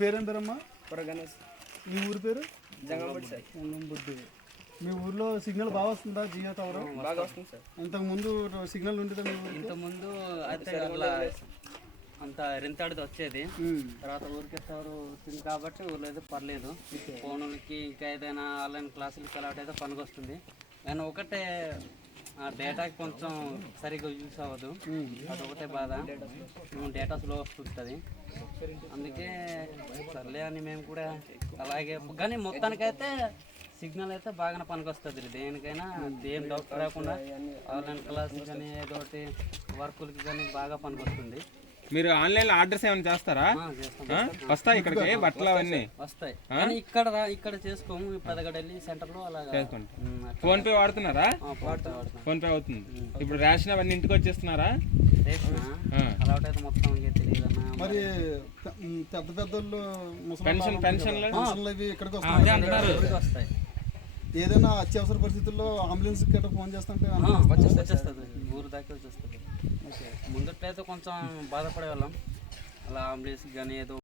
పేరేం పేరమ్మా? గణేష్. మీ ఊరి పేరు? జంగంబుడ్డి సార్. జంగంబుడ్డి. మీ ఊర్లో సిగ్నల్ బాగా వస్తుందా జియో టవర్? బాగా వస్తుంది సార్. ఇంతకుముందు సిగ్నల్ ఉండేదా మీ ఊరికి? ఇంతకుముందు అయితే అట్లా అంత రెంతాడిది వచ్చేది. తర్వాత ఊరికి టవర్ వచ్చింది కాబట్టి ఊర్లో అయితే పర్లేదు. ఫోన్లకి ఇంకా ఏదైనా ఆన్లైన్ క్లాసులకి అలాంటి అయితే పనికొస్తుంది. కానీ ఒకటే డేటాకి కొంచెం సరిగ్గా యూస్ అవ్వదు, అదొకటే బాధ. డేటా స్లో వస్తుంటుంది. అందుకే సర్లే అని మేము కూడా అలాగే, కానీ మొత్తానికైతే సిగ్నల్ అయితే బాగానే పనికొస్తుంది. దేనికైనా ఏం డౌట్ రాకుండా ఆన్లైన్ క్లాస్ కానీ ఏదో ఒకటి వర్కులకి కానీ బాగా పనికొస్తుంది. మీరు ఆన్లైన్ లో ఆర్డర్స్ ఏమైనా చేస్తారా? వస్తాయి ఇక్కడికి బట్టలు అవన్నీ వస్తాయి. ఇక్కడ చేసుకోము. పెద్దగడ వెళ్ళి సెంటర్ లో అలా ఫోన్ పే వాడుతున్నారా? ఫోన్ పే అవుతుంది. ఇప్పుడు రేషన్ అవన్నీ ఇంటికి వచ్చేస్తున్నారా? అలవాటు అయితే మొత్తం తెలియదన్నా. మరి పెద్ద పెద్దోళ్ళు పెన్షన్లు ఇవి ఇక్కడికి వస్తాయి. ఏదైనా అత్యవసర పరిస్థితుల్లో అంబులెన్స్ గట్రా ఫోన్ చేస్తుంటే వచ్చేస్తుంది, ఊరు దాకా వచ్చేస్తుంది. ముందట్లయితే కొంచెం బాధపడే వాళ్ళం, అలా అంబులెన్స్ కానీ ఏదో